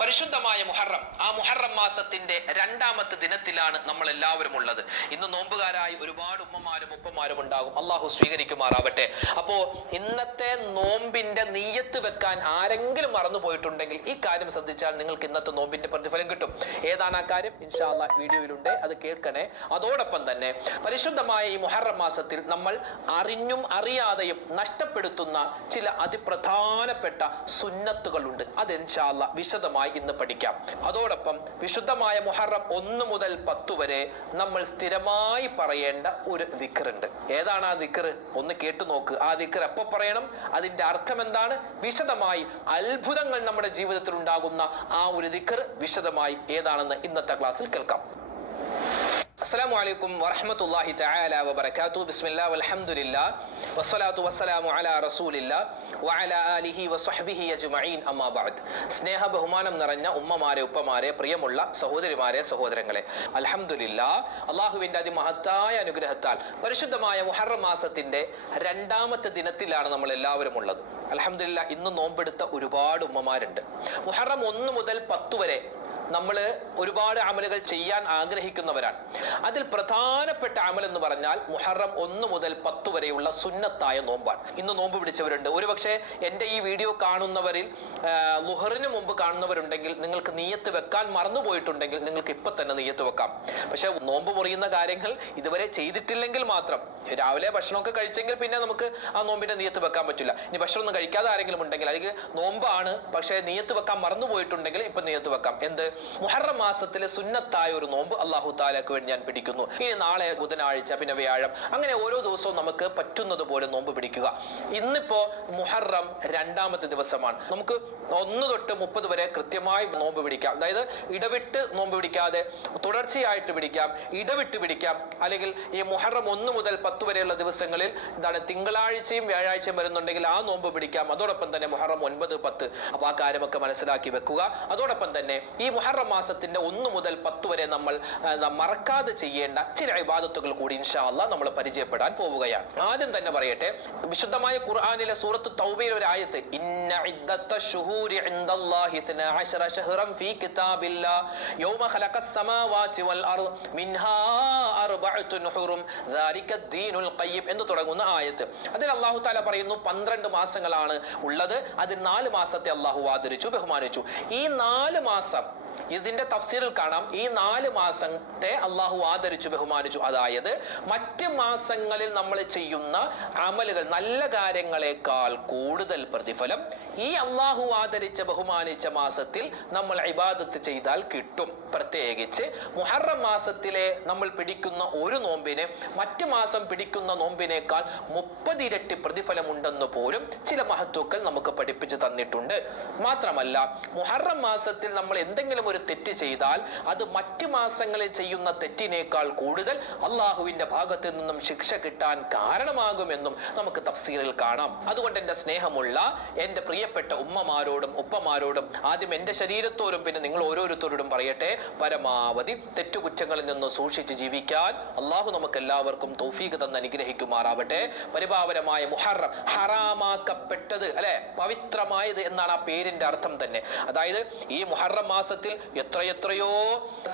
പരിശുദ്ധമായ മുഹറം. ആ മുഹറം മാസത്തിന്റെ രണ്ടാമത്തെ ദിനത്തിലാണ് നമ്മൾ എല്ലാവരും ഉള്ളത്. ഇന്ന് നോമ്പുകാരായി ഒരുപാട് ഉമ്മമാരും ഉപ്പമാരും ഉണ്ടാകും. അള്ളാഹു സ്വീകരിക്കുമാറാവട്ടെ. അപ്പോ ഇന്നത്തെ നോമ്പിന്റെ നീയത്ത് വെക്കാൻ ആരെങ്കിലും മറന്നു പോയിട്ടുണ്ടെങ്കിൽ ഈ കാര്യം ശ്രദ്ധിച്ചാൽ നിങ്ങൾക്ക് ഇന്നത്തെ നോമ്പിന്റെ പ്രതിഫലം കിട്ടും. ഏതാണ് ആ കാര്യം? ഇൻഷാല്ല വീഡിയോയിലുണ്ട്. അത് കേൾക്കണേ. അതോടൊപ്പം തന്നെ പരിശുദ്ധമായ ഈ മുഹറം മാസത്തിൽ നമ്മൾ അറിഞ്ഞും അറിയാതെയും നഷ്ടപ്പെടുത്തുന്ന ചില അതിപ്രധാനപ്പെട്ട സുന്നത്തുകളുണ്ട്. അത് ഇൻഷാല്ല വിശദമായി ഇന്ന് പഠിക്കാം. അതോടൊപ്പം വിശുദ്ധമായ മുഹറം ഒന്ന് മുതൽ പത്ത് വരെ നമ്മൾ സ്ഥിരമായി പറയേണ്ട ഒരു ദിക്കറുണ്ട് ഏതാണ് ആ ദിക്കർ ഒന്ന് കേട്ടു നോക്ക്. ആ ദിക്കർ എപ്പോ പറയണം? അതിന്റെ അർത്ഥം എന്താണ്? വിശദമായി അത്ഭുതങ്ങൾ നമ്മുടെ ജീവിതത്തിൽ ഉണ്ടാകുന്ന ആ ഒരു ദിക്കർ വിശദമായി ഏതാണെന്ന് ഇന്നത്തെ ക്ലാസ്സിൽ കേൾക്കാം. അസ്സാം വലൈക്കും വറഹമത്തല്ലാഹി തആല വബറകാതു ബിസ്മില്ലാ വൽഹംദുലില്ലാ വസ്സലാത്തു വസ്സലാമു അലാ റസൂലില്ലാ വഅലാ ആലിഹി വസ്വഹ്ബിഹി അജ്മഈൻ. അമ്മാ ബഅദ്. സ്നേഹ ബഹുമാനം നിറഞ്ഞ ഉമ്മമാരെ ഉപ്പമാരെ പ്രിയമുള്ള സഹോദരിമാരെ സഹോദരങ്ങളെ. അൽഹംദുലില്ലാ അള്ളാഹുവിന്റെ അതിമഹത്തായ അനുഗ്രഹത്താൽ പരിശുദ്ധമായ മുഹറം മാസത്തിന്റെ രണ്ടാമത്തെ ദിനത്തിലാണ് നമ്മൾ എല്ലാവരും ഉള്ളത്. അലഹമില്ല ഇന്ന് നോമ്പെടുത്ത ഒരുപാട് ഉമ്മമാരുണ്ട്. മുഹറം ഒന്ന് മുതൽ പത്ത് വരെ നമ്മൾ ഒരുപാട് അമലുകൾ ചെയ്യാൻ ആഗ്രഹിക്കുന്നവരാണ്. അതിൽ പ്രധാനപ്പെട്ട അമൽ എന്ന് പറഞ്ഞാൽ മുഹറം ഒന്ന് മുതൽ പത്ത് വരെയുള്ള സുന്നത്തായ നോമ്പാണ്. ഇന്ന് നോമ്പ് പിടിച്ചവരുണ്ട്. ഒരുപക്ഷെ എന്റെ ഈ വീഡിയോ കാണുന്നവരിൽ മുഹറിന് മുമ്പ് കാണുന്നവരുണ്ടെങ്കിൽ നിങ്ങൾക്ക് നീയത്ത് വെക്കാൻ മറന്നുപോയിട്ടുണ്ടെങ്കിൽ നിങ്ങൾക്ക് ഇപ്പൊ തന്നെ നീയത്ത് വെക്കാം. പക്ഷെ നോമ്പ് മുറിയുന്ന കാര്യങ്ങൾ ഇതുവരെ ചെയ്തിട്ടില്ലെങ്കിൽ മാത്രം. രാവിലെ ഭക്ഷണമൊക്കെ കഴിച്ചെങ്കിൽ പിന്നെ നമുക്ക് ആ നോമ്പിന്റെ നീയത്ത് വെക്കാൻ പറ്റില്ല. ഇനി ഭക്ഷണം ഒന്നും കഴിക്കാതെ ആരെങ്കിലും ഉണ്ടെങ്കിൽ അല്ലെങ്കിൽ നോമ്പാണ് പക്ഷേ നീയത്ത് വെക്കാൻ മറന്നുപോയിട്ടുണ്ടെങ്കിൽ ഇപ്പൊ നീയത്ത് വെക്കാം. എന്ത്? മുഹറം മാസത്തിലെ സുന്നത്തായ ഒരു നോമ്പ് അള്ളാഹു താലക്ക് വേണ്ടി ഞാൻ പിടിക്കുന്നു. ഇനി നാളെ ബുധനാഴ്ച പിന്നെ വ്യാഴം. അങ്ങനെ ഓരോ ദിവസവും നമുക്ക് പറ്റുന്നത് പോലെ നോമ്പ് പിടിക്കുക. ഇന്നിപ്പോ മുഹറം രണ്ടാമത്തെ ദിവസമാണ്. നമുക്ക് ഒന്ന് തൊട്ട് മുപ്പത് വരെ കൃത്യമായി നോമ്പ് പിടിക്കാം. അതായത് ഇടവിട്ട് നോമ്പ് പിടിക്കാതെ തുടർച്ചയായിട്ട് പിടിക്കാം ഇടവിട്ട് പിടിക്കാം അല്ലെങ്കിൽ ഈ മുഹറം ഒന്ന് മുതൽ പത്ത് വരെയുള്ള ദിവസങ്ങളിൽ എന്താണ് തിങ്കളാഴ്ചയും വ്യാഴാഴ്ചയും വരുന്നുണ്ടെങ്കിൽ ആ നോമ്പ് പിടിക്കാം. അതോടൊപ്പം തന്നെ മുഹറം ഒൻപത് പത്ത്. അപ്പൊ ആ കാര്യമൊക്കെ മനസ്സിലാക്കി വെക്കുക. അതോടൊപ്പം തന്നെ ഈ മുഹറം മാസത്തിന്റെ ഒന്ന് മുതൽ പത്ത് വരെ നമ്മൾ മറക്കാതെ ചെയ്യേണ്ട ചില ഇബാദത്തുകൾ കൂടി ഇൻഷാ നമ്മൾ പരിചയപ്പെടാൻ പോവുകയാണ്. ആദ്യം തന്നെ പറയട്ടെ വിശുദ്ധമായ ഖുർആാനിലെ സൂറത്ത് തൗബയിൽ ഒരു ആയത്ത് ഇന്ന ഇൻദല്ലാഹി ഫീ കിതാബില്ലാ യൗമ ഖലഖസ് വൽ അർദ് മിൻഹാ ദീനുൽ എന്ന് തുടങ്ങുന്ന ആയത്ത്. അതിൽ അല്ലാഹു തആല പറയുന്നു പന്ത്രണ്ട് മാസങ്ങളാണ് ഉള്ളത് അതിൽ നാല് മാസത്തെ അള്ളാഹു ആദരിച്ചു ബഹുമാനിച്ചു. ഈ നാല് മാസം ഇതിന്റെ തഫ്സീറിൽ കാണാം ഈ നാല് മാസത്തെ അള്ളാഹു ആദരിച്ചു ബഹുമാനിച്ചു. അതായത് മറ്റ് മാസങ്ങളിൽ നമ്മൾ ചെയ്യുന്ന അമലുകൾ നല്ല കാര്യങ്ങളെക്കാൾ കൂടുതൽ പ്രതിഫലം ഈ അള്ളാഹു ആദരിച്ച ബഹുമാനിച്ച മാസത്തിൽ നമ്മൾ ഇബാദത്ത് ചെയ്താൽ കിട്ടും. പ്രത്യേകിച്ച് മുഹറം മാസത്തിലെ നമ്മൾ പിടിക്കുന്ന ഒരു നോമ്പിനെ മറ്റു മാസം പിടിക്കുന്ന നോമ്പിനേക്കാൾ മുപ്പതിരട്ടി പ്രതിഫലമുണ്ടെന്ന് പോലും ചില മഹത്വക്കൾ നമുക്ക് പഠിപ്പിച്ചു തന്നിട്ടുണ്ട്. മാത്രമല്ല മുഹറം മാസത്തിൽ നമ്മൾ എന്തെങ്കിലും ഒരു തെറ്റ് ചെയ്താൽ അത് മറ്റു മാസങ്ങളിൽ ചെയ്യുന്ന തെറ്റിനേക്കാൾ കൂടുതൽ അള്ളാഹുവിന്റെ ഭാഗത്ത് നിന്നും ശിക്ഷ കിട്ടാൻ കാരണമാകുമെന്നും നമുക്ക് തഫ്സീലിൽ കാണാം. അതുകൊണ്ട് എന്റെ സ്നേഹമുള്ള എന്റെ പ്രിയപ്പെട്ട ഉമ്മമാരോടും ഉപ്പമാരോടും ആദ്യം എന്റെ ശരീരത്തോടും പിന്നെ നിങ്ങൾ ഓരോരുത്തരോടും പറയട്ടെ. പരമാവധി തെറ്റുകുറ്റങ്ങളിൽ നിന്ന് സൂക്ഷിച്ച് ജീവിക്കാൻ അള്ളാഹു നമുക്ക് എല്ലാവർക്കും തൗഫീഖ് തന്ന് അനുഗ്രഹിക്കുമാറാവട്ടെ. പരിപാവനമായ മുഹറം ഹറാമാക്കപ്പെട്ടത് അല്ലെ? പവിത്രമായത് എന്നാണ് ആ പേരിന്റെ അർത്ഥം തന്നെ. അതായത് ഈ മുഹറം മാസത്തിൽ എത്രയെത്രയോ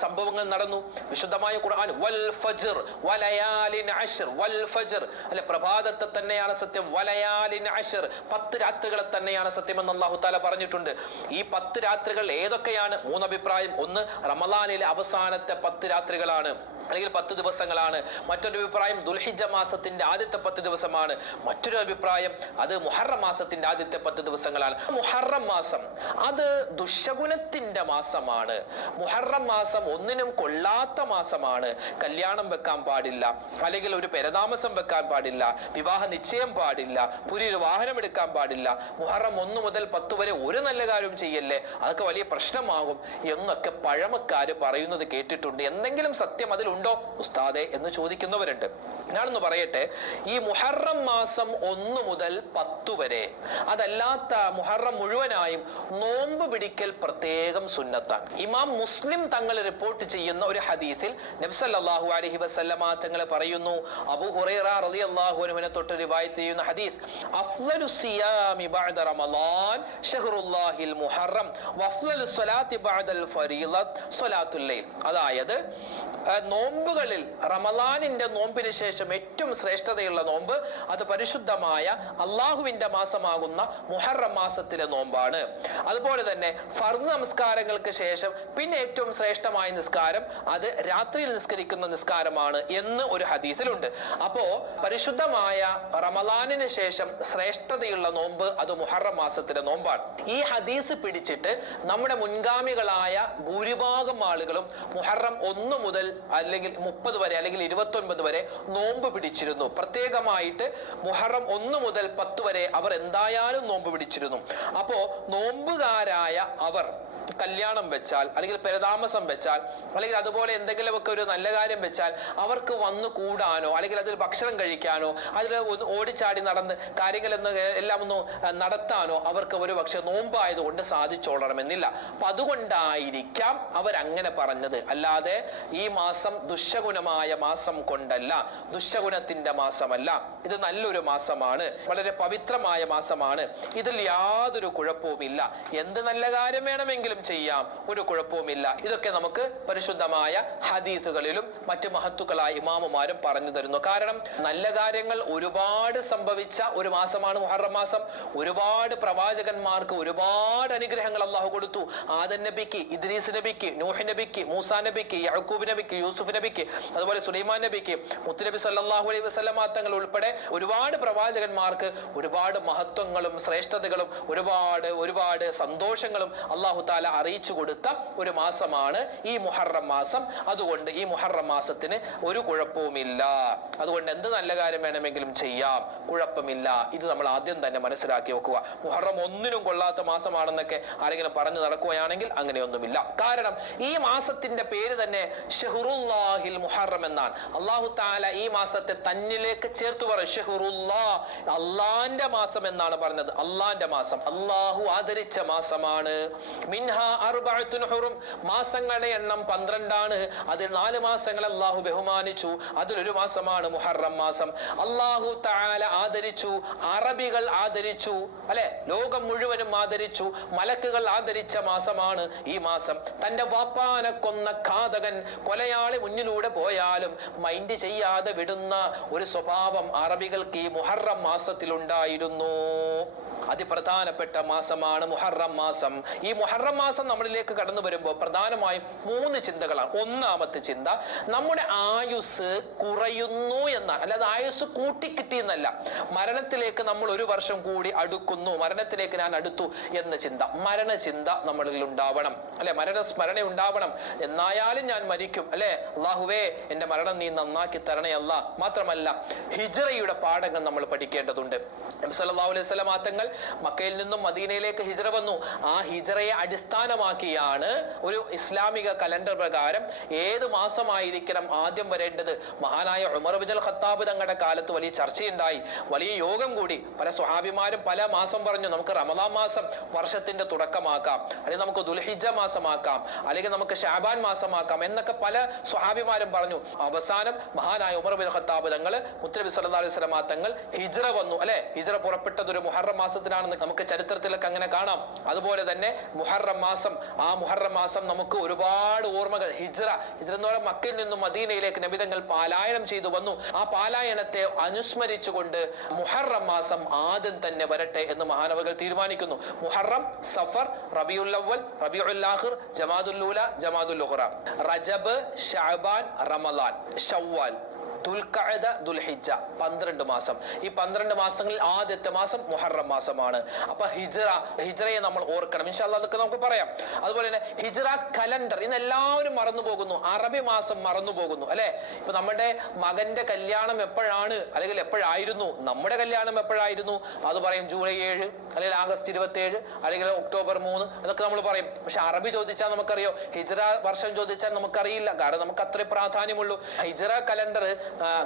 സംഭവങ്ങൾ നടന്നു. വിശുദ്ധമായ ഖുർആൻ വൽ ഫജ്ർ വലയാലിൻ അശ്ർ വൽ ഫജ്ർ. അല്ലെ പ്രഭാതത്തെ തന്നെയാണ് സത്യം വലയാലിൻ അശ്ർ പത്ത് രാത്രികളെ തന്നെയാണ് സത്യം. എന്ന് അള്ളാഹു താല പറഞ്ഞിട്ടുണ്ട്. ഈ പത്ത് രാത്രികൾ ഏതൊക്കെയാണ്? മൂന്ന് അഭിപ്രായം. ഒന്ന് റമലാനിലെ അവസാനത്തെ പത്ത് രാത്രികളാണ്. അല്ലെങ്കിൽ പത്ത് ദിവസങ്ങളാണ്. മറ്റൊരു അഭിപ്രായം ദുൽഹിജ മാസത്തിന്റെ ആദ്യത്തെ പത്ത് ദിവസമാണ്. മറ്റൊരു അഭിപ്രായം അത് മുഹറം മാസത്തിന്റെ ആദ്യത്തെ പത്ത് ദിവസങ്ങളാണ്. മുഹറം മാസം അത് ദുശഗുണത്തിന്റെ മാസമാണ്. മുഹറം മാസം ഒന്നിനും കൊള്ളാത്ത മാസമാണ്. കല്യാണം വെക്കാൻ പാടില്ല. അല്ലെങ്കിൽ ഒരു പെരതാമസം വെക്കാൻ പാടില്ല. വിവാഹ നിശ്ചയം പാടില്ല. പുതിയൊരു വാഹനം എടുക്കാൻ പാടില്ല. മുഹറം ഒന്ന് മുതൽ പത്ത് വരെ ഒരു നല്ല കാര്യം ചെയ്യല്ലേ? അതൊക്കെ വലിയ പ്രശ്നമാകും എന്നൊക്കെ പഴമക്കാര് പറയുന്നത് കേട്ടിട്ടുണ്ട്. എന്തെങ്കിലും സത്യം അതിലുണ്ടോ ഉസ്താദെ എന്ന് ചോദിക്കുന്നവരുണ്ട്. ഞാനൊന്ന് പറയട്ടെ. ഈ മുഹറം മാസം ഒന്ന് മുതൽ പത്ത് വരെ അതല്ലാത്ത മുഹറം മുഴുവനായും നോമ്പ് പിടിക്കൽ പ്രത്യേകം സുന്നത്താണ്. ഇമാം മുസ്ലിം തങ്ങൾ റിപ്പോർട്ട് ചെയ്യുന്ന ഒരു ഹദീസിൽ നബ്സല്ലാഹു അലഹി വസല്ലമ തങ്ങൾ പറയുന്നു അബു ഹുറൈറ റളിയല്ലാഹു അനുവിനെ തൊട്ട് റിവായത്ത് ചെയ്യുന്ന ഹദീസ് സിയാമി ബഅദ മുഹറം ബഅദൽ സ്വലാത്തുൽ ലൈൽ. അതായത് നോമ്പുകളിൽ റമളാനിന്റെ നോമ്പിന് ശേഷം ഏറ്റവും ശ്രേഷ്ഠതയുള്ള നോമ്പ് അത് പരിശുദ്ധമായ അള്ളാഹുവിന്റെ മാസമാകുന്ന മുഹറം മാസത്തിലെ നോമ്പാണ്. അതുപോലെ തന്നെ ഫർദ് നമസ്കാരങ്ങൾക്ക് ശേഷം പിന്നെ ഏറ്റവും ശ്രേഷ്ഠമായ നിസ്കാരം അത് രാത്രിയിൽ നിസ്കരിക്കുന്ന നിസ്കാരമാണ് എന്ന് ഒരു ഹദീസിലുണ്ട്. അപ്പോ പരിശുദ്ധമായ റമലാനിന് ശേഷം ശ്രേഷ്ഠതയുള്ള നോമ്പ് അത് മുഹറം മാസത്തിലെ നോമ്പാണ്. ഈ ഹദീസ് പിടിച്ചിട്ട് നമ്മുടെ മുൻഗാമികളായ ഭൂരിഭാഗം ആളുകളും മുഹറം ഒന്ന് മുതൽ അല്ലെങ്കിൽ മുപ്പത് വരെ അല്ലെങ്കിൽ ഇരുപത്തി വരെ നോമ്പ് പിടിച്ചിരുന്നു. പ്രത്യേകമായിട്ട് മുഹറം ഒന്ന് മുതൽ പത്ത് വരെ അവർ എന്തായാലും നോമ്പ് പിടിച്ചിരുന്നു. അപ്പോ നോമ്പുകാരായ അവർ കല്യാണം വെച്ചാൽ അല്ലെങ്കിൽ പെരതാമസം വെച്ചാൽ അല്ലെങ്കിൽ അതുപോലെ എന്തെങ്കിലുമൊക്കെ ഒരു നല്ല കാര്യം വെച്ചാൽ അവർക്ക് വന്നു കൂടാനോ അല്ലെങ്കിൽ അതിൽ ഭക്ഷണം കഴിക്കാനോ അതിൽ ഓടിച്ചാടി നടന്ന് കാര്യങ്ങളൊന്ന് എല്ലാം ഒന്ന് നടത്താനോ അവർക്ക് ഒരു പക്ഷെ നോമ്പായതുകൊണ്ട് സാധിച്ചോളണമെന്നില്ല. അപ്പൊ അതുകൊണ്ടായിരിക്കാം അവരങ്ങനെ പറഞ്ഞത്. അല്ലാതെ ഈ മാസം ദുശഗുണമായ മാസം കൊണ്ടല്ല. ദുശഗുണത്തിന്റെ മാസമല്ല. ഇത് നല്ലൊരു മാസമാണ്. വളരെ പവിത്രമായ മാസമാണ്. ഇതിൽ യാതൊരു കുഴപ്പവുമില്ല. എന്ത് നല്ല കാര്യം വേണമെങ്കിലും ചെയ്യാം. ഒരു കുഴപ്പവുമില്ല. ഇതൊക്കെ നമുക്ക് പരിശുദ്ധമായ ഹദീസുകളിലും മറ്റു മഹത്തുക്കളായ ഇമാമുമാരും പറഞ്ഞു തരുന്നു. കാരണം നല്ല കാര്യങ്ങൾ ഒരുപാട് സംഭവിച്ച ഒരു മാസമാണ് മുഹറം മാസം. ഒരുപാട് പ്രവാചകന്മാർക്ക് ഒരുപാട് അനുഗ്രഹങ്ങൾ അള്ളാഹു കൊടുത്തു. ആദൻ നബിക്ക് ഇദ്രീസ് നബിക്ക് നൂഹ് നബിക്ക് മൂസാ നബിക്ക് യഹക്കൂബ് നബിക്ക് യൂസുഫ് നബിക്ക് അതുപോലെ സുലൈമാൻ നബിക്ക് മുത്തുനബി സല്ലല്ലാഹു അലൈഹി വസല്ലമ തങ്ങൾ ഉൾപ്പെടെ ഒരുപാട് പ്രവാചകന്മാർക്ക് ഒരുപാട് മഹത്വങ്ങളും ശ്രേഷ്ഠതകളും ഒരുപാട് ഒരുപാട് സന്തോഷങ്ങളും അള്ളാഹു താല അറിയിച്ചു കൊടുത്ത ഒരു മാസമാണ് ഈ മുഹറം മാസം. അതുകൊണ്ട് ഈ മുഹറം മാസത്തിന് ഒരു കുഴപ്പവുമില്ല. അതുകൊണ്ട് എന്ത് നല്ല കാര്യം വേണമെങ്കിലും ചെയ്യാം. കുഴപ്പമില്ല. ഇത് നമ്മൾ ആദ്യം തന്നെ മനസ്സിലാക്കി വെക്കുക. മുഹറം ഒന്നിനും കൊള്ളാത്ത മാസമാണെന്നൊക്കെ ആരെങ്കിലും പറഞ്ഞു നടക്കുകയാണെങ്കിൽ അങ്ങനെയൊന്നുമില്ല. കാരണം ഈ മാസത്തിന്റെ പേര് തന്നെ ഷെഹുറുല്ലാഹിൽ മുഹറം എന്നാണ്. അള്ളാഹു താല ഈ മാസത്തെ തന്നിലേക്ക് ചേർത്ത് പറയും. അള്ളാന്റെ മാസം എന്നാണ് പറഞ്ഞത്. അള്ളാന്റെ മാസം. അള്ളാഹു ആദരിച്ച മാസമാണ്. മിൻഹ മാസങ്ങളുടെ എണ്ണം പന്ത്രണ്ടാണ്. അതിൽ നാല് മാസങ്ങൾ അള്ളാഹു ബഹുമാനിച്ചു. അതിലൊരു മാസമാണ് മുഹറം മാസം. അള്ളാഹു താല ആദരിച്ചു. അറബികൾ ആദരിച്ചു. അല്ലെ? ലോകം മുഴുവനും ആദരിച്ചു. മലക്കുകൾ ആദരിച്ച മാസമാണ് ഈ മാസം. തന്റെ വാപ്പാനെ കൊന്ന ഘാതകൻ കൊലയാളി മുന്നിലൂടെ പോയാലും മൈൻഡ് ചെയ്യാതെ വിടുന്ന ഒരു സ്വഭാവം അറബികൾക്ക് ഈ മുഹറം മാസത്തിലുണ്ടായിരുന്നു. അതിപ്രധാനപ്പെട്ട മാസമാണ് മുഹറം മാസം. ഈ മുഹറം മാസം നമ്മളിലേക്ക് കടന്നു വരുമ്പോൾ പ്രധാനമായും മൂന്ന് ചിന്തകളാണ്. ഒന്നാമത്തെ ചിന്ത നമ്മുടെ ആയുസ് കുറയുന്നു എന്നാണ്. അല്ലാതെ ആയുസ് കൂട്ടിക്കിട്ടി എന്നല്ല. മരണത്തിലേക്ക് നമ്മൾ ഒരു വർഷം കൂടി അടുക്കുന്നു. മരണത്തിലേക്ക് ഞാൻ അടുത്തു എന്ന ചിന്ത. മരണചിന്ത നമ്മളിൽ ഉണ്ടാവണം. അല്ലെ? മരണസ്മരണ ഉണ്ടാവണം എന്നായാലും ഞാൻ മരിക്കും. അല്ലെ? അള്ളാഹുവേ എന്റെ മരണം നീ നന്നാക്കി തരണേ അല്ല മാത്രമല്ല ഹിജറയുടെ പാഠങ്ങൾ നമ്മൾ പഠിക്കേണ്ടതുണ്ട്. സല്ലല്ലാഹു അലൈഹി തങ്ങൾ മക്കയിൽ നിന്നും മദീനയിലേക്ക് ഹിജറ വന്നു. ആ ഹിജറയെ അടിസ്ഥാനമാക്കിയാണ് ഒരു ഇസ്ലാമിക കലണ്ടർ പ്രകാരം ഏത് മാസമായിരിക്കണം ആദ്യം വരേണ്ടത്. മഹാനായ ഉമർ ബിൻ ഖത്താബ് തങ്ങളുടെ കാലത്ത് വലിയ ചർച്ചയുണ്ടായി. വലിയ യോഗം കൂടി. പല സ്വഹാബിമാരും പല മാസം പറഞ്ഞു നമുക്ക് റമദാൻ മാസം വർഷത്തിന്റെ തുടക്കമാക്കാം. അല്ലെങ്കിൽ നമുക്ക് ദുൽഹിജ മാസമാക്കാം. അല്ലെങ്കിൽ നമുക്ക് ഷാബാൻ മാസമാക്കാം. എന്നൊക്കെ പല സ്വഹാബിമാരും പറഞ്ഞു. അവസാനം മഹാനായ ഉമർ ബിൻ ഖത്താബ് തങ്ങൾ മുത്തനബി സല്ലല്ലാഹു അലൈഹി വസല്ലം തങ്ങൾ ഹിജ്ര വന്നു അല്ലെ? ഹിജ്റ പുറപ്പെട്ടത് ഒരു മുഹറം മാസത്തിലാണെന്ന് നമുക്ക് ചരിത്രത്തിലൊക്കെ അങ്ങനെ കാണാം. അതുപോലെ തന്നെ മുഹറം മാസം ആ മുഹറം മാസം നമുക്ക് ഒരുപാട് ഓർമ്മകൾ ഹിജ്റ ഹിജ്ര എന്ന് പറയുമ്പോൾ മക്കയിൽ നിന്നും മദീനയിലേക്ക് നബിതങ്ങൾ പാലായനം ചെയ്തു വന്നു. ആ പാലായനത്തെ അനുസ്മരിച്ചുകൊണ്ട് മുഹറം മാസം ആദ്യം തന്നെ വരട്ടെ എന്ന് മഹാനവകൾ തീരുമാനിക്കുന്നു. മുഹറം സഫർ റബിയുല്ലവൽ റബിയുല്ലാഹിർ ജമാദുല്ലൂല ഉഖ്റ. റജബ് ഷാബാൻ റമളാൻ ഷവ്വാൽ. ദുൽഹിജ്ജ പന്ത്രണ്ട് മാസം. ഈ പന്ത്രണ്ട് മാസങ്ങളിൽ ആദ്യത്തെ മാസം മുഹറം മാസമാണ്. അപ്പൊ ഹിജറ ഹിജറയെ നമ്മൾ ഓർക്കണം. ഇൻഷാല്ല അതൊക്കെ നമുക്ക് പറയാം. അതുപോലെ തന്നെ ഹിജറ കലണ്ടർ. ഇന്ന് എല്ലാവരും മറന്നു പോകുന്നു. അറബി മാസം മറന്നു പോകുന്നു. അല്ലെ? ഇപ്പൊ നമ്മുടെ മകന്റെ കല്യാണം എപ്പോഴാണ്? അല്ലെങ്കിൽ എപ്പോഴായിരുന്നു? നമ്മുടെ കല്യാണം എപ്പോഴായിരുന്നു? അത് പറയും ജൂലൈ ഏഴ് അല്ലെങ്കിൽ ആഗസ്റ്റ് ഇരുപത്തി ഏഴ് അല്ലെങ്കിൽ ഒക്ടോബർ മൂന്ന് അതൊക്കെ നമ്മൾ പറയും. പക്ഷെ അറബി ചോദിച്ചാൽ നമുക്കറിയോ? ഹിജറ വർഷം ചോദിച്ചാൽ നമുക്കറിയില്ല. കാരണം നമുക്ക് അത്രേ പ്രാധാന്യമുള്ളൂ. ഹിജറ കലണ്ടർ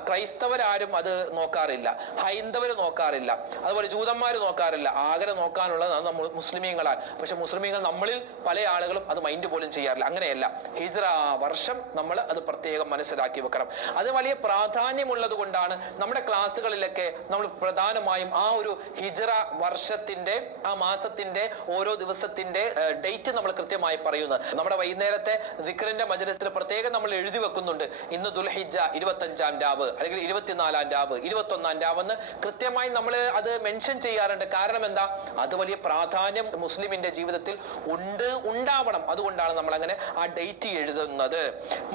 ക്രൈസ്തവരാരും അത് നോക്കാറില്ല. ഹൈന്ദവർ നോക്കാറില്ല. അതുപോലെ ജൂതന്മാർ നോക്കാറില്ല. ആകെ നോക്കാനുള്ളത് നമ്മൾ മുസ്ലിമീങ്ങളാൽ പക്ഷെ മുസ്ലിമീങ്ങൾ നമ്മളിൽ പല ആളുകളും അത് മൈൻഡ് പോലും ചെയ്യാറില്ല. അങ്ങനെയല്ല. ഹിജ്ര വർഷം നമ്മൾ അത് പ്രത്യേകം മനസ്സിലാക്കി വെക്കണം. അത് വലിയ പ്രാധാന്യമുള്ളത് കൊണ്ടാണ് നമ്മുടെ ക്ലാസ്സുകളിലൊക്കെ നമ്മൾ പ്രധാനമായും ആ ഒരു ഹിജ്ര വർഷത്തിന്റെ ആ മാസത്തിന്റെ ഓരോ ദിവസത്തിന്റെ ഡേറ്റ് നമ്മൾ കൃത്യമായി പറയുന്നത്. നമ്മുടെ വൈകുന്നേരത്തെ ദിക്റിന്റെ മജലസിൽ പ്രത്യേകം നമ്മൾ എഴുതി വെക്കുന്നുണ്ട്. ഇന്ന് ദുൽഹിജ ഇരുപത്തി അഞ്ചാം രാവ് അല്ലെങ്കിൽ ഇരുപത്തിനാലാം രാവ് ഇരുപത്തി ഒന്നാം രാവ് എന്ന് കൃത്യമായി നമ്മൾ അത് മെൻഷൻ ചെയ്യാറുണ്ട്. കാരണം എന്താ? അത് വലിയ പ്രാധാന്യം മുസ്ലിമിന്റെ ജീവിതത്തിൽ ഉണ്ട് ഉണ്ടാവണം. അതുകൊണ്ടാണ് നമ്മൾ അങ്ങനെ ആ ഡേറ്റ് എഴുതുന്നത്.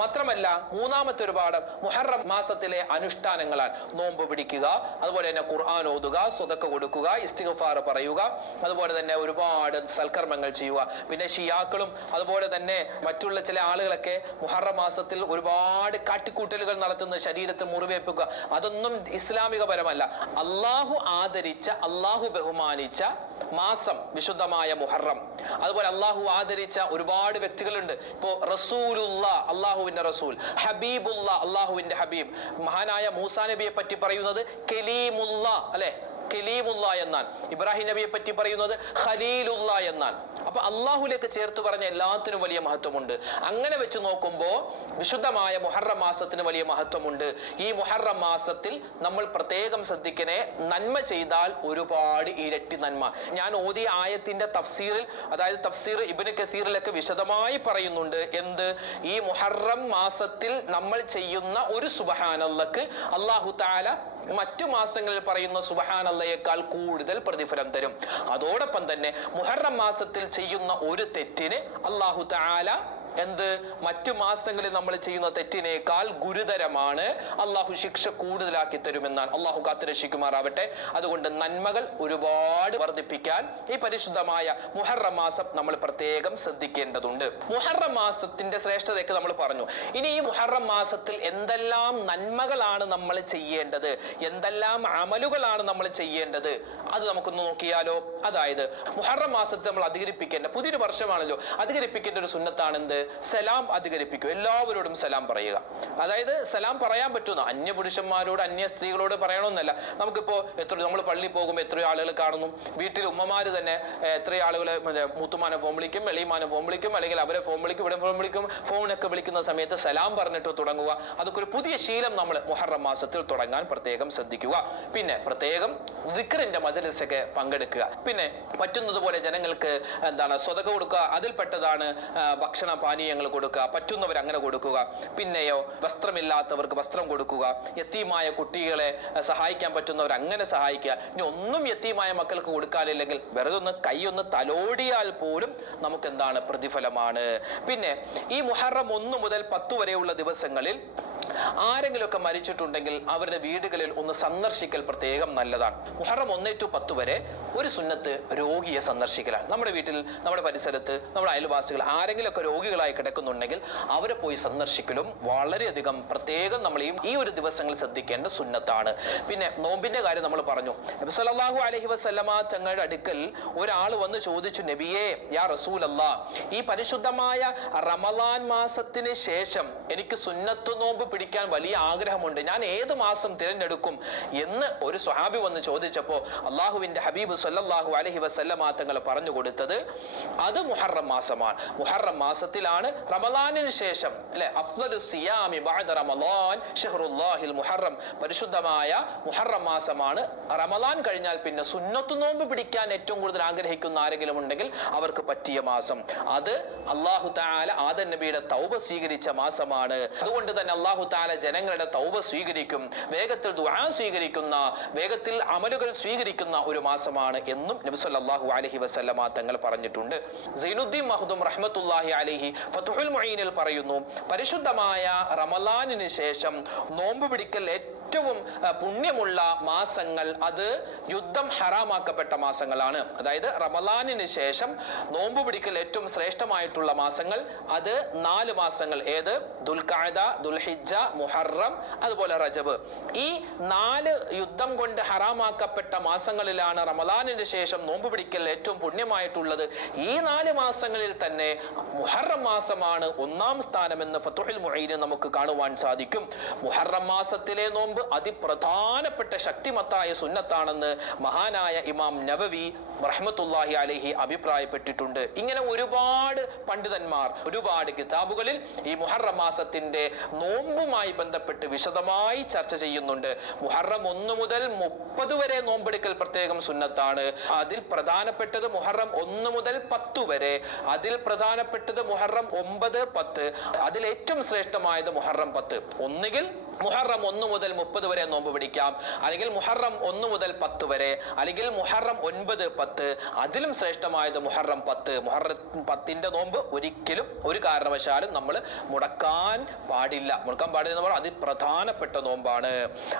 മാത്രമല്ല മൂന്നാമത്തെ ഒരു പാഠം മുഹറം മാസത്തിലെ അനുഷ്ഠാനങ്ങളാണ്. നോമ്പ് പിടിക്കുക അതുപോലെ തന്നെ ഖുർആൻ ഓതുക സ്വതക്ക കൊടുക്കുക ഇസ്തിഗഫാർ പറയുക അതുപോലെ തന്നെ ഒരുപാട് സൽക്കർമ്മങ്ങൾ ചെയ്യുക. പിന്നെ ഷിയാക്കളും അതുപോലെ തന്നെ മറ്റുള്ള ചില ആളുകളൊക്കെ മുഹറം മാസത്തിൽ ഒരുപാട് കാട്ടിക്കൂട്ടലുകൾ നടത്തുന്ന ശരീരത്തെ മുറിവേൽപ്പിക്കുക. അതൊന്നും ഇസ്ലാമികപരമല്ല. അള്ളാഹു ആദരിച്ച അള്ളാഹു ബഹുമാനിച്ച മാസം വിശുദ്ധമായ മുഹറം. അതുപോലെ അള്ളാഹു ആദരിച്ച ഒരുപാട് വ്യക്തികളുണ്ട്. ഇപ്പോ റസൂലുള്ള അള്ളാഹുവിന്റെ റസൂൽ. ഹബീബുള്ള അള്ളാഹുവിന്റെ ഹബീബ്. മഹാനായ മൂസാ നബിയെ പറ്റി പറയുന്നത് കലീമുള്ള അല്ലെ? കലീമുള്ള എന്നാണ്. ഇബ്രാഹിം നബിയെ പറ്റി പറയുന്നത് ഖലീലുള്ള എന്നാണ്. അപ്പൊ അള്ളാഹുലേക്ക് ചേർത്ത് പറഞ്ഞ എല്ലാത്തിനും വലിയ മഹത്വമുണ്ട്. അങ്ങനെ വെച്ച് നോക്കുമ്പോൾ വിശുദ്ധമായ മുഹറം മാസത്തിന് വലിയ മഹത്വമുണ്ട്. ഈ മുഹറം മാസത്തിൽ നമ്മൾ പ്രത്യേകം ശ്രദ്ധിക്കണേ നന്മ ചെയ്താൽ ഒരുപാട് ഇരട്ടി നന്മ. ഞാൻ ഓതിയ ആയത്തിന്റെ തഫ്സീറിൽ അതായത് തഫ്സീർ ഇബിന് കസീറിലൊക്കെ വിശദമായി പറയുന്നുണ്ട് എന്ത്? ഈ മുഹറം മാസത്തിൽ നമ്മൾ ചെയ്യുന്ന ഒരു സുബഹാനല്ലക്ക് അള്ളാഹു താല മറ്റു മാസങ്ങളിൽ പറയുന്ന സുബഹാനല്ലയേക്കാൾ കൂടുതൽ പ്രതിഫലം തരും. അതോടൊപ്പം തന്നെ മുഹറം മാസത്തിൽ ചെയ്യുന്ന ഒരു തെറ്റിന് അള്ളാഹു താല എന്ത്? മറ്റു മാസങ്ങളിൽ നമ്മൾ ചെയ്യുന്ന തെറ്റിനേക്കാൾ ഗുരുതരമാണ്. അള്ളാഹു ശിക്ഷ കൂടുതലാക്കി തരുമെന്നാണ്. അള്ളാഹു കാത്തുരക്ഷിക്കുമാറാവട്ടെ അതുകൊണ്ട് നന്മകൾ ഒരുപാട് വർദ്ധിപ്പിക്കാൻ ഈ പരിശുദ്ധമായ മുഹറം മാസം നമ്മൾ പ്രത്യേകം ശ്രദ്ധിക്കേണ്ടതുണ്ട്. മുഹറം മാസത്തിന്റെ ശ്രേഷ്ഠതയൊക്കെ നമ്മൾ പറഞ്ഞു. ഇനി ഈ മുഹറം മാസത്തിൽ എന്തെല്ലാം നന്മകളാണ് നമ്മൾ ചെയ്യേണ്ടത്? എന്തെല്ലാം അമലുകളാണ് നമ്മൾ ചെയ്യേണ്ടത്? അത് നമുക്കൊന്ന് നോക്കിയാലോ? അതായത് മുഹറം മാസത്തെ നമ്മൾ അധികരിപ്പിക്കേണ്ട പുതിയൊരു വർഷമാണല്ലോ. അധികരിപ്പിക്കേണ്ട ഒരു സുന്നത്താണ് എന്ത് സലാം അധികരിപ്പിക്കും. എല്ലാവരോടും സലാം പറയുക. അതായത് സലാം പറയാൻ പറ്റുന്ന അന്യ പുരുഷന്മാരോട് അന്യ സ്ത്രീകളോട് പറയണമെന്നല്ല. നമുക്കിപ്പോ എത്ര നമ്മൾ പള്ളി പോകുമ്പോൾ എത്രയോ ആളുകൾ കാണുന്നു. വീട്ടിൽ ഉമ്മമാര് തന്നെ എത്രയോ ആളുകൾ മൂത്തുമാനെ ഫോൺ വിളിക്കും എളിയമാനെ ഫോൺ വിളിക്കും അല്ലെങ്കിൽ അവരെ ഫോൺ വിളിക്കും ഇവിടെ ഫോൺ വിളിക്കും ഫോണൊക്കെ വിളിക്കുന്ന സമയത്ത് സലാം പറഞ്ഞിട്ട് തുടങ്ങുക. അതൊക്കെ ഒരു പുതിയ ശീലം നമ്മൾ മുഹറം മാസത്തിൽ തുടങ്ങാൻ പ്രത്യേകം ശ്രദ്ധിക്കുക. പിന്നെ പ്രത്യേകം ദിക്റിന്റെ മജലിസൊക്കെ പങ്കെടുക്കുക. പിന്നെ പറ്റുന്നതുപോലെ ജനങ്ങൾക്ക് എന്താണ് സ്വതക കൊടുക്കുക. അതിൽപ്പെട്ടതാണ് ഭക്ഷണ പാനീയങ്ങൾ കൊടുക്കുക പറ്റുന്നവർ അങ്ങനെ കൊടുക്കുക പിന്നെയോ വസ്ത്രമില്ലാത്തവർക്ക് വസ്ത്രം കൊടുക്കുക യത്തീമായ കുട്ടികളെ സഹായിക്കാൻ പറ്റുന്നവർ അങ്ങനെ സഹായിക്കുക. ഇനി ഒന്നും യത്തീമായ മക്കൾക്ക് കൊടുക്കാനില്ലെങ്കിൽ വെറുതെ ഒന്ന് കൈയൊന്ന് തലോടിയാൽ പോലും നമുക്ക് എന്താണ് പ്രതിഫലമാണ്. പിന്നെ ഈ മുഹറം ഒന്ന് മുതൽ പത്ത് വരെയുള്ള ദിവസങ്ങളിൽ ആരെങ്കിലുമൊക്കെ മരിച്ചിട്ടുണ്ടെങ്കിൽ അവരുടെ വീടുകളിൽ ഒന്ന് സന്ദർശിക്കൽ പ്രത്യേകം നല്ലതാണ്. മുഹറം ഒന്നേ ടു പത്ത് വരെ ഒരു സുന്നത്ത് രോഗിയെ സന്ദർശിക്കലാണ്. നമ്മുടെ വീട്ടിൽ നമ്മുടെ പരിസരത്ത് നമ്മുടെ അയൽവാസികൾ ആരെങ്കിലുമൊക്കെ രോഗികളായി കിടക്കുന്നുണ്ടെങ്കിൽ അവരെ പോയി സന്ദർശിക്കലും വളരെയധികം പ്രത്യേകം നമ്മൾ ഈ ഒരു ദിവസങ്ങൾ ശ്രദ്ധിക്കേണ്ട സുന്നത്താണ്. പിന്നെ നോമ്പിന്റെ കാര്യം നമ്മൾ പറഞ്ഞു. സലാഹു അലഹി വസ്ലമ തങ്ങളുടെ അടുക്കൽ ഒരാൾ വന്ന് ചോദിച്ചു നബിയെ യാ റസൂലല്ലാ ഈ പരിശുദ്ധമായ റമലാൻ മാസത്തിന് ശേഷം എനിക്ക് സുന്നത്ത് നോമ്പ് പിടിക്കാൻ വലിയ ആഗ്രഹമുണ്ട്. ഞാൻ ഏത് മാസം തിരഞ്ഞെടുക്കും? എന്ന് ഒരു സ്വഹാബി വന്ന് ചോദിച്ചപ്പോൾ അള്ളാഹുവിന്റെ ഹബീബ് സല്ലാഹു അലഹി വസല്ലമ തങ്ങൾ പറഞ്ഞു കൊടുത്തത് അത് മുഹറം മാസമാണ്. മുഹറം മാസത്തിലാണ് റമലാനിന് ശേഷം അല്ലെ? അഫ്ദലു സിയാമി ബഅദ റമലാൻ ഷഹറുല്ലാഹിൽ മുഹറം. പരിശുദ്ധമായ മുഹറം മാസമാണ്. റമലാൻ കഴിഞ്ഞാൽ പിന്നെ സുന്നത്ത് നോമ്പ് പിടിക്കാൻ ഏറ്റവും കൂടുതൽ ആഗ്രഹിക്കുന്ന ആരെങ്കിലും ഉണ്ടെങ്കിൽ അവർക്ക് പറ്റിയ മാസം. അത് അള്ളാഹു താല ആദൻ നബിയുടെ തൗബ സ്വീകരിച്ച മാസമാണ്. അതുകൊണ്ട് തന്നെ അള്ളാഹു താല ജനങ്ങളുടെ തൗബ സ്വീകരിക്കും വേഗത്തിൽ ദുആ സ്വീകരിക്കുന്ന വേഗത്തിൽ അമലുകൾ സ്വീകരിക്കുന്ന ഒരു മാസമാണ് എന്നും സല്ലല്ലാഹു അലൈഹി വസല്ലമ തങ്ങൾ പറഞ്ഞിട്ടുണ്ട്. സൈനുദ്ദീൻ മഹദും റഹ്മത്തുല്ലാഹി അലൈഹി ഫതുഹുൽ മുഈനിൽ പറയുന്നു പരിശുദ്ധമായ റമലാനിന് ശേഷം നോമ്പ് പിടിക്കൽ ഏറ്റവും ഏറ്റവും പുണ്യമുള്ള മാസങ്ങൾ അത് യുദ്ധം ഹറാമാക്കപ്പെട്ട മാസങ്ങളാണ്. അതായത് റമലാനിന് ശേഷം നോമ്പ് പിടിക്കൽ ഏറ്റവും ശ്രേഷ്ഠമായിട്ടുള്ള മാസങ്ങൾ അത് നാല് മാസങ്ങൾ. ഏത്? ദുൽഖാദ ദുൽഹിജ മുഹറം അതുപോലെ റജബ്. ഈ നാല് യുദ്ധം കൊണ്ട് ഹറാമാക്കപ്പെട്ട മാസങ്ങളിലാണ് റമലാനിന് ശേഷം നോമ്പ് പിടിക്കൽ ഏറ്റവും പുണ്യമായിട്ടുള്ളത്. ഈ നാല് മാസങ്ങളിൽ തന്നെ മുഹറം മാസമാണ് ഒന്നാം സ്ഥാനമെന്ന് ഫത്തുഹിൽ മുഹീന് നമുക്ക് കാണുവാൻ സാധിക്കും. മുഹറം മാസത്തിലെ നോമ്പ് അതിപ്രധാനപ്പെട്ട ശക്തിമത്തായ സുന്നത്താണെന്ന് മഹാനായ ഇമാം നവവി റഹ്മത്തുല്ലാഹി അലഹി അഭിപ്രായപ്പെട്ടിട്ടുണ്ട്. ഇങ്ങനെ ഒരുപാട് പണ്ഡിതന്മാർ ഒരുപാട് കിതാബുകളിൽ ഈ മുഹറം മാസത്തിന്റെ നോമ്പുമായി ബന്ധപ്പെട്ട് വിശദമായി ചർച്ച ചെയ്യുന്നുണ്ട്. മുഹറം ഒന്ന് മുതൽ മുപ്പത് വരെ നോമ്പെടുക്കൽ പ്രത്യേകം സുന്നത്താണ്. അതിൽ പ്രധാനപ്പെട്ടത് മുഹറം ഒന്ന് മുതൽ പത്ത് വരെ അതിൽ പ്രധാനപ്പെട്ടത് മുഹറം ഒമ്പത് പത്ത് അതിൽ ഏറ്റവും ശ്രേഷ്ഠമായത് മുഹറം പത്ത്. ഒന്നുകിൽ മുഹറം ഒന്ന് മുതൽ മുപ്പത് വരെ നോമ്പ് പിടിക്കാം. അല്ലെങ്കിൽ മുഹറം ഒന്ന് മുതൽ പത്ത് വരെ അല്ലെങ്കിൽ മുഹറം ഒൻപത് പത്ത് അതിലും ശ്രേഷ്ഠമായത് മുഹറം പത്ത്. മുഹറം പത്തിന്റെ നോമ്പ് ഒരിക്കലും ഒരു കാരണവശാലും നമ്മൾ മുടക്കാൻ പാടില്ല. മുടക്കാൻ പാടില്ല എന്ന് പറഞ്ഞാൽ അതിപ്രധാനപ്പെട്ട നോമ്പാണ്.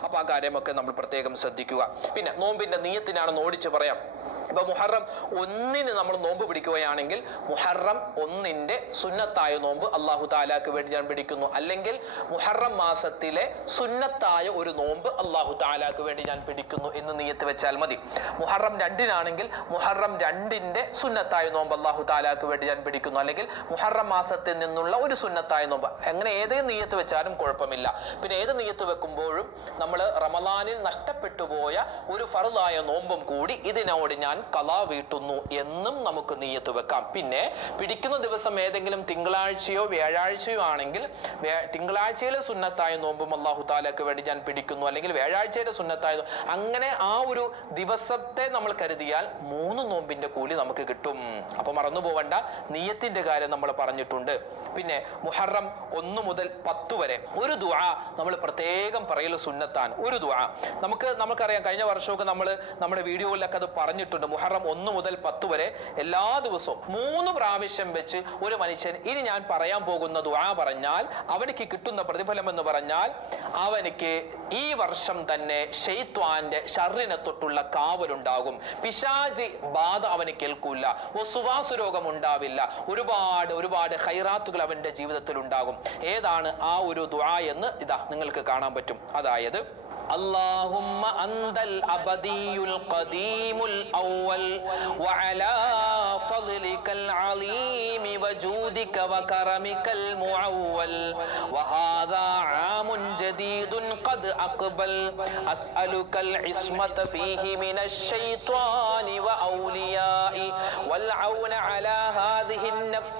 അപ്പൊ ആ കാര്യമൊക്കെ നമ്മൾ പ്രത്യേകം ശ്രദ്ധിക്കുക. പിന്നെ നോമ്പിന്റെ നീയത്തിനാണെന്ന് ഓടിച്ച് പറയാം. ഇപ്പൊ മുഹറം ഒന്നിന് നമ്മൾ നോമ്പ് പിടിക്കുകയാണെങ്കിൽ മുഹറം ഒന്നിന്റെ സുന്നത്തായ നോമ്പ് അള്ളാഹു താലാക്ക് വേണ്ടി ഞാൻ പിടിക്കുന്നു. അല്ലെങ്കിൽ മുഹറം മാസത്തിലെ സുന്നത്തായ ഒരു നോമ്പ് അള്ളാഹു താലാക്ക് വേണ്ടി ഞാൻ പിടിക്കുന്നു എന്ന് നീയത്ത് വെച്ചാൽ മതി. മുഹറം രണ്ടിനാണെങ്കിൽ മുഹറം രണ്ടിന്റെ സുന്നത്തായ നോമ്പ് അള്ളാഹു താലാക്ക് വേണ്ടി ഞാൻ പിടിക്കുന്നു. അല്ലെങ്കിൽ മുഹറം മാസത്തിൽ നിന്നുള്ള ഒരു സുന്നത്തായ നോമ്പ്. അങ്ങനെ ഏതേ നീയത്ത് വെച്ചാലും കുഴപ്പമില്ല. പിന്നെ ഏത് നീയത്ത് വെക്കുമ്പോഴും നമ്മൾ റമലാനിൽ നഷ്ടപ്പെട്ടു പോയ ഒരു ഫറുതായ നോമ്പും കൂടി ഇതിനോട് ഞാൻ കലാ വീട്ടുന്നു എന്നും നമുക്ക് നീയത്ത് വെക്കാം. പിന്നെ പിടിക്കുന്ന ദിവസം ഏതെങ്കിലും തിങ്കളാഴ്ചയോ വ്യാഴാഴ്ചയോ ആണെങ്കിൽ തിങ്കളാഴ്ചയിലെ സുന്നത്തായ നോമ്പും അള്ളാഹു താലക്ക് വേണ്ടി ഞാൻ പിടിക്കുന്നു. അല്ലെങ്കിൽ വ്യാഴാഴ്ചയിലെ സുന്നത്തായ അങ്ങനെ ആ ഒരു ദിവസത്തെ നമ്മൾ കരുതിയാൽ മൂന്ന് നോമ്പിന്റെ കൂലി നമുക്ക് കിട്ടും. അപ്പൊ മറന്നു പോവണ്ട. നീയത്തിന്റെ കാര്യം നമ്മൾ പറഞ്ഞിട്ടുണ്ട്. പിന്നെ മുഹറം ഒന്ന് മുതൽ പത്ത് വരെ ഒരു ദുആ നമ്മൾ പ്രത്യേകം പറയൽ സുന്നത്താണ്. ഒരു ദുആ. നമുക്ക് നമുക്കറിയാം കഴിഞ്ഞ വർഷമൊക്കെ നമ്മൾ നമ്മുടെ വീഡിയോയിലൊക്കെ അത് പറഞ്ഞിട്ടുണ്ട്. മുഹറം ഒന്ന് മുതൽ പത്ത് വരെ എല്ലാ ദിവസവും. മൂന്ന് പ്രാവശ്യം വെച്ച് ഒരു മനുഷ്യൻ ഇനി ഞാൻ പറയാൻ പോകുന്ന ദുആ പറഞ്ഞാൽ അവനിക്ക് കിട്ടുന്ന പ്രതിഫലം എന്ന് പറഞ്ഞാൽ അവനിക്ക് ഈ വർഷം തന്നെ ഷെയ്ത്വാന്റെ ഷറിനെ തൊട്ടുള്ള കാവലുണ്ടാകും. പിശാജി ബാധ അവന് കേൾക്കൂല. സുവാസ രോഗം ഉണ്ടാവില്ല ഒരുപാട് ഒരുപാട് ഹൈറാത്തുകൾ അവന്റെ ജീവിതത്തിൽ ഉണ്ടാകും ഏതാണ് ആ ഒരു ദുആ എന്ന് ഇതാ നിങ്ങൾക്ക് കാണാൻ പറ്റും. അതായത് اللهم أنت الأبدي القديم الأول وعلى فضلك العظيم وجودك وكرمك المعول. وهذا عام جديد قد أقبل. أسألك العصمة فيه من الشيطان وأوليائي والعون على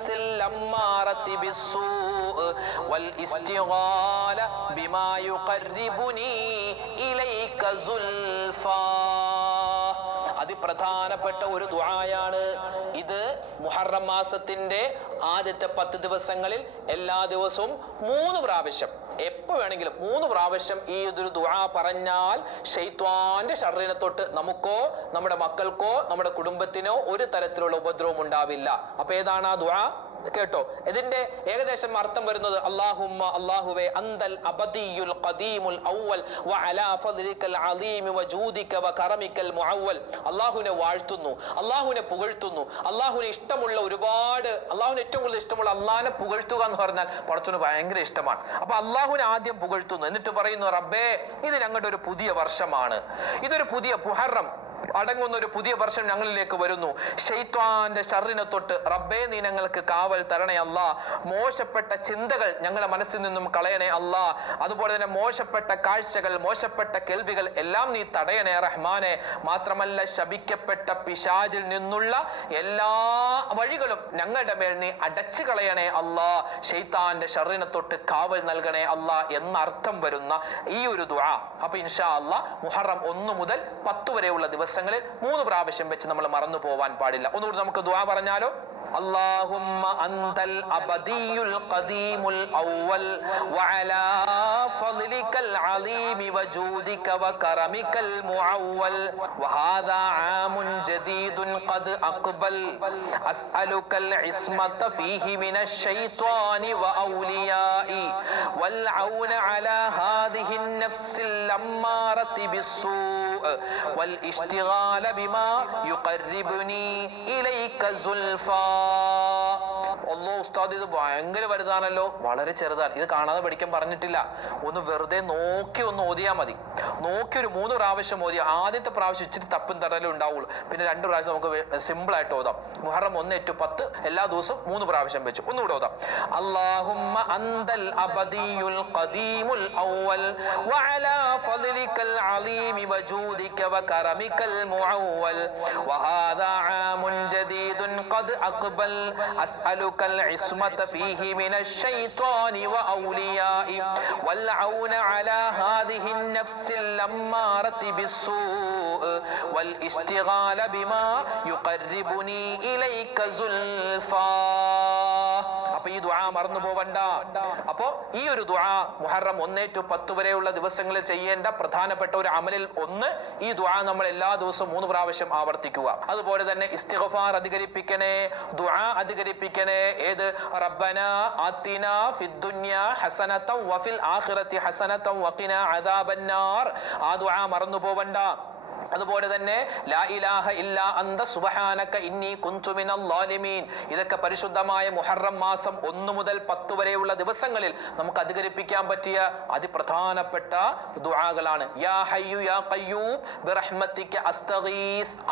النفس الأمارة بالسوء والاستغالة بما يقربني إليك زلفى അതിപ്രധാനപ്പെട്ട ഒരു ദുആയാണ് ഇത് മുഹറം മാസത്തിന്റെ ആദ്യത്തെ പത്ത് ദിവസങ്ങളിൽ എല്ലാ ദിവസവും മൂന്ന് പ്രാവശ്യം എപ്പോ വേണമെങ്കിലും മൂന്ന് പ്രാവശ്യം ഈ ഒരു ദുആ പറഞ്ഞാൽ ഷെയ്ത്വാന്റെ ഷർറിനെ തൊട്ട് നമുക്കോ നമ്മുടെ മക്കൾക്കോ നമ്മുടെ കുടുംബത്തിനോ ഒരു തരത്തിലുള്ള ഉപദ്രവം ഉണ്ടാവില്ല. അപ്പൊ ഏതാണ് ആ ദുആ? കേട്ടോ. ഇതിന്റെ ഏകദേശം അർത്ഥം വരുന്നത് അല്ലാഹുമ്മ അല്ലാഹുവേ അന്തൽ അബദിയുൽ ഖദീമുൽ അവ്വൽ വഅലാ ഫദ്ലിക്കൽ അലീമി വ കറമിക്കൽ മുഅവ്വൽ. അല്ലാഹുവിനെ വാഴ്ത്തുന്നു അല്ലാഹുവിനെ പുകഴ്ത്തുന്നു അല്ലാഹുവിനെ ഇഷ്ടമുള്ള ഒരുപാട് അല്ലാഹുവിന് ഏറ്റവും കൂടുതൽ ഇഷ്ടമുള്ള അള്ളാഹിനെ പുകഴ്ത്തുക എന്ന് പറഞ്ഞാൽ പടച്ചോന് ഭയങ്കര ഇഷ്ടമാണ്. അപ്പൊ അള്ളാഹുവിനെ ആദ്യം പുകഴ്ത്തുന്നു. എന്നിട്ട് പറയുന്നു റബ്ബേ ഇത് ഞങ്ങളുടെ ഒരു പുതിയ വർഷമാണ്. ഇതൊരു പുതിയ മുഹറം. അടങ്ങുന്ന ഒരു പുതിയ വർഷം ഞങ്ങളിലേക്ക് വരുന്നു. ഷെയ്ത്വാന്റെ ഷറിനെ തൊട്ട് റബ്ബേ നീ ഞങ്ങൾക്ക് കാവൽ തരണേ അല്ല. മോശപ്പെട്ട ചിന്തകൾ ഞങ്ങളുടെ മനസ്സിൽ നിന്നും കളയണേ അല്ല. അതുപോലെ തന്നെ മോശപ്പെട്ട കാഴ്ചകൾ മോശപ്പെട്ട കേൾവികൾ എല്ലാം നീ തടയണേ റഹ്മാനെ. മാത്രമല്ല ശപിക്കപ്പെട്ട പിശാചിൽ നിന്നുള്ള എല്ലാ വഴികളും ഞങ്ങളുടെ മേൽ നീ അടച്ചു കളയണേ അല്ലാ. ഷെയ്ത്താന്റെ ഷറിനെ തൊട്ട് കാവൽ നൽകണേ അല്ല എന്ന അർത്ഥം വരുന്ന ഈ ഒരു ദുആ. അപ്പൊ ഇൻഷാ അല്ലാ മുഹറം ഒന്ന് മുതൽ പത്ത് വരെയുള്ള ദിവസങ്ങളിൽ മൂന്ന് പ്രാവശ്യം വെച്ച് നമ്മൾ മറന്നു പോവാൻ പാടില്ല ഒന്നുകൂടി നമുക്ക് ദുആ പറഞ്ഞാലോ اللهم أنت الأبدي القديم الأول وعلى فضلك العظيم وجودك وكرمك المعول وهذا عام جديد قد أقبل أسألك العصمة فيه من الشيطان وأوليائي والعون على هذه النفس الأمارة بالسوء والاشتغال بما يقربني إليك زلفى ഒന്നോ ഉസ്താദ് ഇത് ഭയങ്കര വലുതാണല്ലോ വളരെ ചെറുതാണ്. ഇത് കാണാതെ പഠിക്കാൻ പറഞ്ഞിട്ടില്ല. ഒന്ന് വെറുതെ നോക്കി ഒന്ന് ഓതിയാൽ മതി. നോക്കി ഒരു മൂന്ന് പ്രാവശ്യം ഓതി ആദ്യത്തെ പ്രാവശ്യം ഇച്ചിരി തപ്പും തടലും ഉണ്ടാവുള്ളൂ. പിന്നെ രണ്ട് പ്രാവശ്യം നമുക്ക് സിമ്പിൾ ആയിട്ട് ഓതാം. മുഹറം ഒന്ന് എട്ട് പത്ത് എല്ലാ ദിവസവും മൂന്ന് പ്രാവശ്യം വെച്ച്. ഒന്നുകൂടെ ഓതാം. അള്ളാഹുമ്മ അന്തൽ അബദിയുൽ ഖദീമുൽ അവൽ വഅല ഫളികൽ അലീമി വജൂദിക വകറമികൽ മുഅവൽ വഹാദാ ആമുൻ ജദീദുൻ ഖദ് അഖ്ബൽ അസ്അലു أسألك العصمة فيه من الشيطان وأوليائه والعون على هذه النفس الأمارة بالسوء. والاشتغال بما يقربني إليك زلفى. അപ്പൊ ഈ ദുആ മറന്നു പോവണ്ട. അപ്പോ ഈ ഒരു ദുആ മുഹറം ഒന്നേ ടു പത്ത് വരെയുള്ള ദിവസങ്ങളിൽ ചെയ്യേണ്ട പ്രധാനപ്പെട്ട ഒരു അമലിൽ ഒന്ന് ഈ ദുആ നമ്മൾ എല്ലാ ദിവസവും മൂന്ന് പ്രാവശ്യം ആവർത്തിക്കുക. അതുപോലെ തന്നെ ഇസ്തിഗ്ഫാർ അധികരിപ്പിക്കണേ ദുആ അധികരിപ്പിക്കണേ. ഏത്? റബ്ബന ആത്തിന ഫിദ്ദുന്യ ഹസനതം വഫിൽ ആഖിറതി ഹസനതം വഖിന അദാബന്നാർ. ആ ദുആ മറന്നു പോവണ്ട. അതുപോലെ തന്നെ ലാ ഇലാഹ ഇല്ല ഇന്നി ഇതൊക്കെ പരിശുദ്ധമായ മുഹറം മാസം ഒന്നു മുതൽ പത്ത് വരെയുള്ള ദിവസങ്ങളിൽ നമുക്ക് അധികരിപ്പിക്കാൻ പറ്റിയ അതിപ്രധാനപ്പെട്ട ദുആകളാണ്. യാ ഹയ്യു യാ ഖയ്യൂം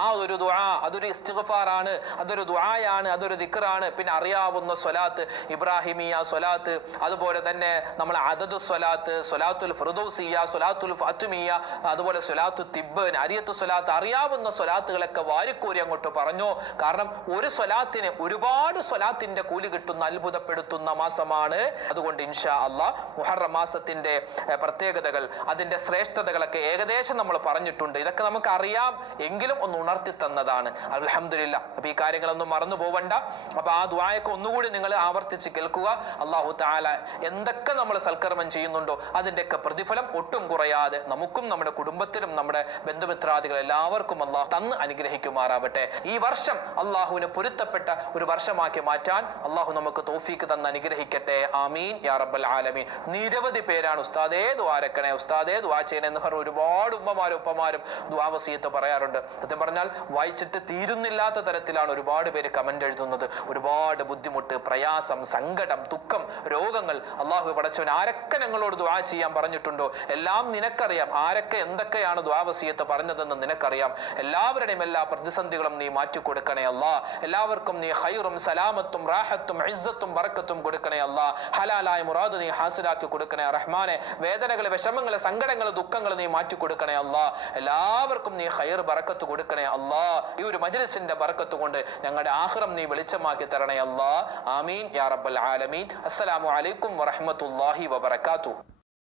ആ ഒരു ദുആ അതൊരു ഇസ്തിഗ്ഫാറാണ് അതൊരു ദുആയാണ് അതൊരു ദിക്റാണ്. പിന്നെ അറിയാവുന്ന സ്വലാത്ത് ഇബ്രാഹിമിയ സ്വലാത്ത് അതുപോലെ തന്നെ നമ്മൾ അദദു സ്വലാത്ത് സ്വലാത്തുൽ ഫിർദൗസിയ സ്വലാത്തുൽ ഫാത്തിമിയ അതുപോലെ സ്വലാത്തു തിബ്ബ് അരിയത്ത് സ്വലാത്ത് അറിയാവുന്ന സ്വലാത്തുകളൊക്കെ വാരിക്കോരി അങ്ങോട്ട് പറഞ്ഞു. കാരണം ഒരു സ്വലാത്തിന് ഒരുപാട് സ്വലാത്തിന്റെ കൂലി കിട്ടുന്ന അത്ഭുതപ്പെടുത്തുന്ന മാസമാണ്. അതുകൊണ്ട് ഇൻഷാ അള്ളാ മുഹറ മാസത്തിന്റെ പ്രത്യേകതകൾ അതിന്റെ ശ്രേഷ്ഠതകളൊക്കെ ഏകദേശം നമ്മൾ പറഞ്ഞിട്ടുണ്ട്. ഇതൊക്കെ നമുക്ക് അറിയാം എങ്കിലും ഒന്ന് ഉണർത്തി തന്നതാണ്. അലഹമില്ല അപ്പൊ ഈ കാര്യങ്ങളൊന്നും മറന്നു പോവണ്ട. അപ്പൊ ആ ദ്വായൊക്കെ ഒന്നുകൂടി നിങ്ങൾ ആവർത്തിച്ച് കേൾക്കുക. അള്ളാഹു താല എന്തൊക്കെ നമ്മൾ സൽക്കർമ്മം ചെയ്യുന്നുണ്ടോ അതിന്റെയൊക്കെ പ്രതിഫലം ഒട്ടും കുറയാതെ നമുക്കും നമ്മുടെ കുടുംബത്തിനും നമ്മുടെ ബന്ധുമിത്രാദികൾ എല്ലാവർക്കും അള്ളാഹു തന്ന് അനുഗ്രഹിക്കുമാറാവട്ടെ. ഈ വർഷം അള്ളാഹുവിന് പൊരുത്തപ്പെട്ട ഒരു വർഷമാക്കി മാറ്റാൻ അള്ളാഹു നമുക്ക് തോഫീക്ക് തന്ന് അനുഗ്രഹിക്കട്ടെ. ആമീൻ. യാ റബ്ബൽ ആലമീൻ. നിരവധി പേരാണ് ഉസ്താദേ ദ്വാരക്കണേ ഉസ്താദേ ദ്വാ ചെയ്യണേ എന്ന് പറഞ്ഞ ഒരുപാട് ഉമ്മമാരും ഉപ്പമാരും ദ്വാവസീയത്ത് പറയാറുണ്ട്. സത്യം പറഞ്ഞാൽ വായിച്ചിട്ട് തീരുന്നില്ലാത്ത തരത്തിലാണ് ഒരുപാട് പേര് കമന്റ് എഴുതുന്നത്. ഒരുപാട് ബുദ്ധിമുട്ട് പ്രയാസം സങ്കടം ദുഃഖം രോഗങ്ങൾ. അള്ളാഹു പടച്ചവൻ ആരൊക്കെ ഞങ്ങളോട് ദ്വാ ചെയ്യാൻ പറഞ്ഞിട്ടുണ്ടോ? എല്ലാം നിനക്കറിയാം. ആരൊക്കെ എന്തൊക്കെയാണ് ദ്വാവസീയത്ത് പറഞ്ഞതെന്ന് നിനക്കറിയാം. എല്ലാവരുടെയും എല്ലാ പ്രതിസന്ധികളും നീ മാറ്റി കൊടുക്കണേ അല്ല. എല്ലാവർക്കും നീ ഹൈറും സലാമത്തും റാഹത്തും ഇസ്സത്തും ബറക്കത്തും കൊടുക്കണേ അല്ല. ഹലാലായ മുറാദ് നീ ഹാസിലാക്കി കൊടുക്കണേ റഹ്മാനെ. വേദനകൾ വിഷമങ്ങൾ സങ്കടങ്ങൾ ദുഃഖങ്ങൾ നീ മാറ്റി കൊടുക്കണേ അല്ല. എല്ലാവർക്കും നീ ഹൈർ ബറക്കത്ത് കൊടുക്കണേ അല്ല. ഈ ഒരു മജ്ലിസിന്റെ ബറക്കത്ത് കൊണ്ട് ഞങ്ങളുടെ ആഹ്റം നീ വെളിച്ചമാക്കി തരണേ അല്ല. ആമീൻ. യാ റബ്ബൽ ആലമീൻ. അസ്സലാമു അലൈക്കും വറഹ്മത്തുള്ളാഹി വബറകാതുഹു.